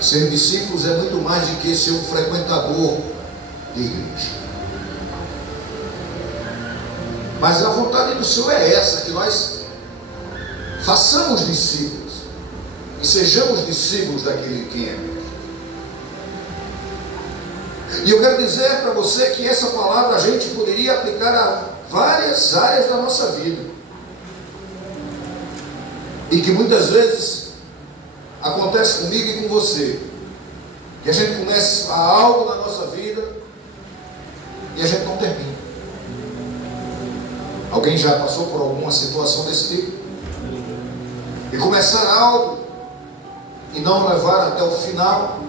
Ser discípulos é muito mais do que ser um frequentador de igreja. Mas a vontade do Senhor é essa, que nós façamos discípulos e sejamos discípulos daquele que é. E eu quero dizer para você que essa palavra a gente poderia aplicar a várias áreas da nossa vida. E que muitas vezes acontece comigo e com você, que a gente começa algo na nossa vida e a gente não termina. Alguém já passou por alguma situação desse tipo? E começar algo e não levar até o final,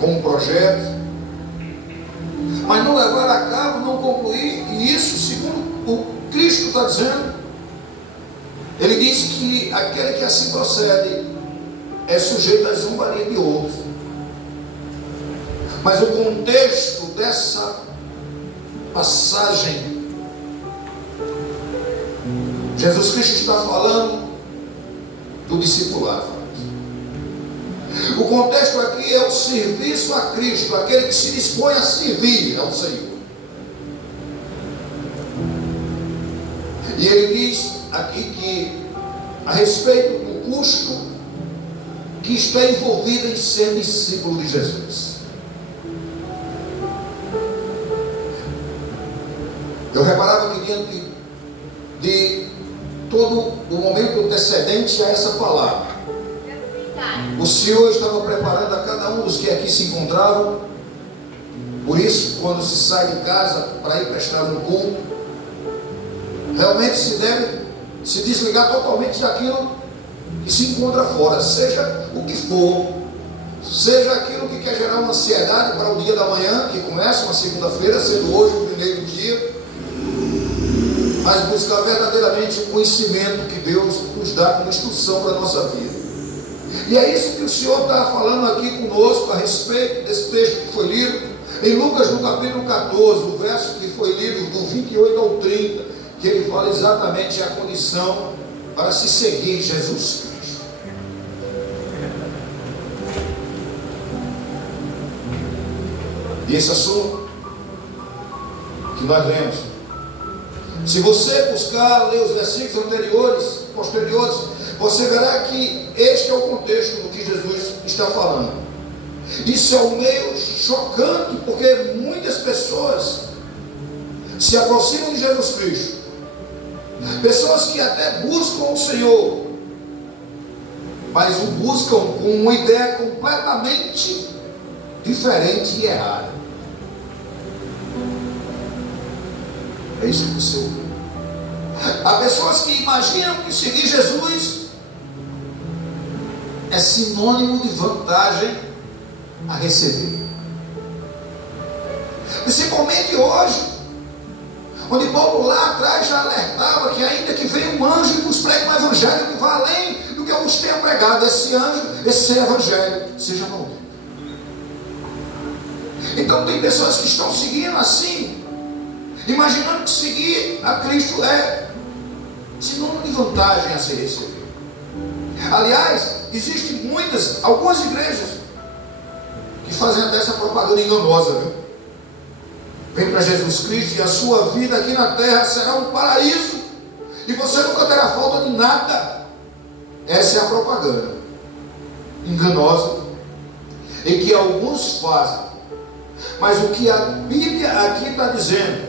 com um projeto, mas não levar a cabo, não concluir, e isso segundo o Cristo está dizendo. Ele diz que aquele que assim procede é sujeito à zombaria de outros. Mas o contexto dessa passagem, Jesus Cristo está falando do discipulado. O contexto aqui é o serviço a Cristo, aquele que se dispõe a servir ao Senhor. E ele diz aqui que a respeito do custo que está envolvido em ser discípulo de Jesus. Eu reparava que diante de todo o momento antecedente a essa palavra, o Senhor estava preparando a cada um dos que aqui se encontravam. Por isso, quando se sai de casa para ir prestar um culto, realmente se deve se desligar totalmente daquilo que se encontra fora, seja o que for, seja aquilo que quer gerar uma ansiedade para o dia da manhã, que começa uma segunda-feira, sendo hoje o primeiro dia, mas buscar verdadeiramente o conhecimento que Deus nos dá como instrução para a nossa vida. E é isso que o Senhor está falando aqui conosco a respeito desse texto que foi lido em Lucas, no capítulo 14, o verso que foi lido do 28 ao 30, que ele fala exatamente a condição para se seguir Jesus Cristo. E esse assunto que nós lemos, se você buscar ler os versículos posteriores, você verá que este é o contexto do que Jesus está falando. Isso é um meio chocante, porque muitas pessoas se aproximam de Jesus Cristo, pessoas que até buscam o Senhor, mas o buscam com uma ideia completamente diferente e errada. É isso que você ouviu. Há pessoas que imaginam que seguir Jesus é sinônimo de vantagem a receber. Principalmente hoje, onde Paulo lá atrás já alertava que ainda que venha um anjo e nos pregue um evangelho que vá além do que eu vos tenha pregado, esse anjo, esse evangelho, seja maldito. Então tem pessoas que estão seguindo assim, imaginando que seguir a Cristo é sinônimo de vantagem a ser recebido. Aliás, existem algumas igrejas que fazem até essa propaganda enganosa, viu? Vem para Jesus Cristo e a sua vida aqui na terra será um paraíso e você nunca terá falta de nada. Essa é a propaganda enganosa em que alguns fazem. Mas o que a Bíblia aqui está dizendo,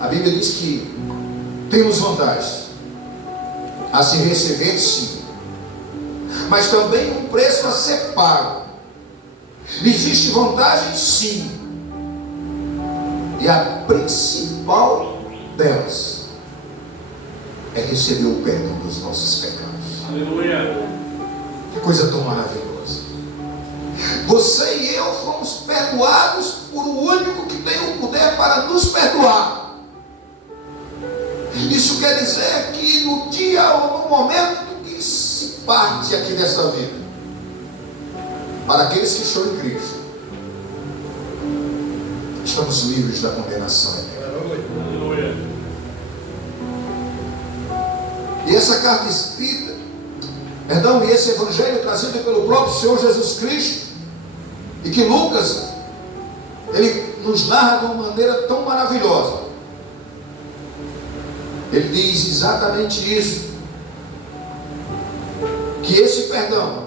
a Bíblia diz que temos vantagens a se receber, sim, mas também um preço a ser pago. Existe vantagem, sim, e a principal delas é receber o perdão dos nossos pecados. Aleluia! Que coisa tão maravilhosa. Você e eu fomos perdoados por o único que tem o poder para nos perdoar. Isso quer dizer que no dia ou no momento que se parte aqui dessa vida, para aqueles que estão em Cristo, estamos livres da condenação eterna. E essa carta escrita Perdão, e esse evangelho trazido pelo próprio Senhor Jesus Cristo, e que Lucas, ele nos narra de uma maneira tão maravilhosa. Ele diz exatamente isso, que esse perdão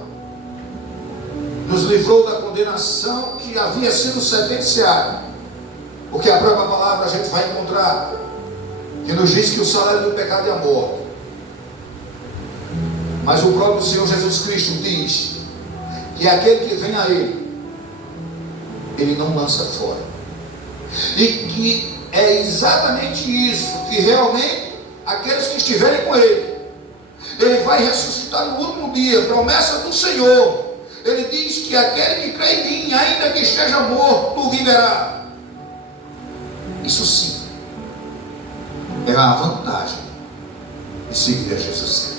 nos livrou da condenação que havia sido sentenciada, porque a própria palavra a gente vai encontrar, que nos diz que o salário do pecado é a morte. Mas o próprio Senhor Jesus Cristo diz que aquele que vem a Ele não lança fora. E que é exatamente isso, que realmente aqueles que estiverem com Ele vai ressuscitar no último dia, promessa do Senhor. Ele diz que aquele que crê em mim, ainda que esteja morto, viverá. Isso sim é a vantagem de seguir a Jesus Cristo.